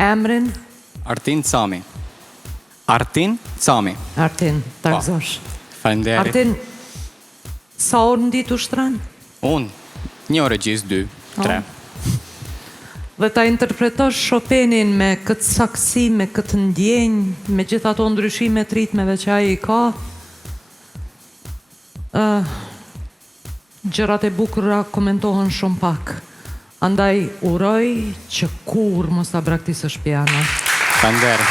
Emrin? Artin Cami. Artin Cami. Artin, ta gëzosh. Faleminderit. Artin, sa orë në ditë ushtran? Unë, 1 orë gjys, 2, 3. Dhe ta interpretosh Chopinin me këtë saksi, me këtë ndjenjë, me gjitha ato ndryshime të ritmeve që ai i ka, gjërat e bukura komentohen shumë pak. Andaj uroj që kur mos ta braktisësh piano. Faleminderit.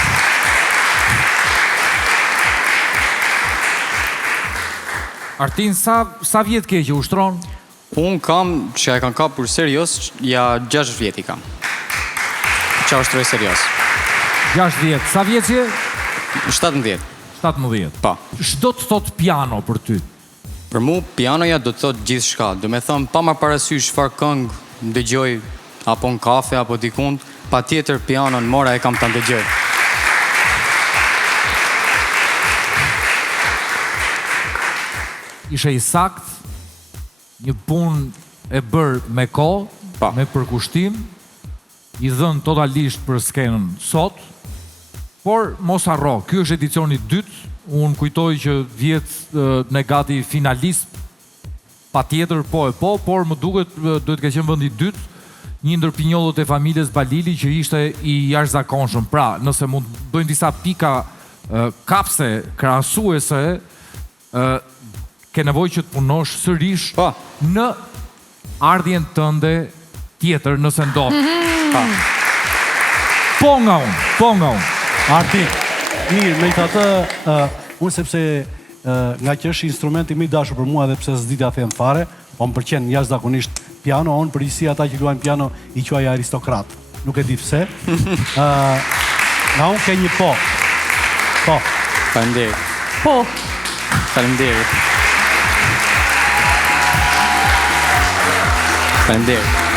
Artin, sa vjetë ke që ushtron? Unë kam, që e kam kapur serios, ja 6 vjet i kam. Qa ushtroj serios. 6 vjetë. Sa vjetë që? 17. 17. Pa. Ç'do të thot piano për ty? Për mu, pianoja do të thot gjithë shka. Do me thëmë, pa ma parasysh çfarë këngë ndëgjoj, apo në kafe, apo dikund, pa tjetër pianon mora e kam të ndëgjoj. Ishe i sakt, një pun e bërë me kohë, me përkushtim, i dhënë totalisht për skenën sot, por mos harro, ky është edicioni 2, unë kujtoj që vjetë në gati finalist, pa tjetër po, por më duket duhet të qenë vendi 2, një ndër pinjollët e familjes Balili që ishte i jashtëzakonshëm. Pra, nëse mund bëjmë disa pika kapse, krahasuese, ke nevojë që të punosh sërish në ardhjen tënde tjetër nëse ndodh. Po nga unë. Arti, mirë, me të atë, unë sepse nga që është instrumenti më i dashur për mua dhe pse s'dita them fare, po më pëlqen jashtëzakonisht piano, unë përgjithësi ata që luajnë piano i quaj aristokrat. Nuk e di pse. Nga unë ke një po. Po. Faleminderit. Po. Faleminderit. Faleminderit.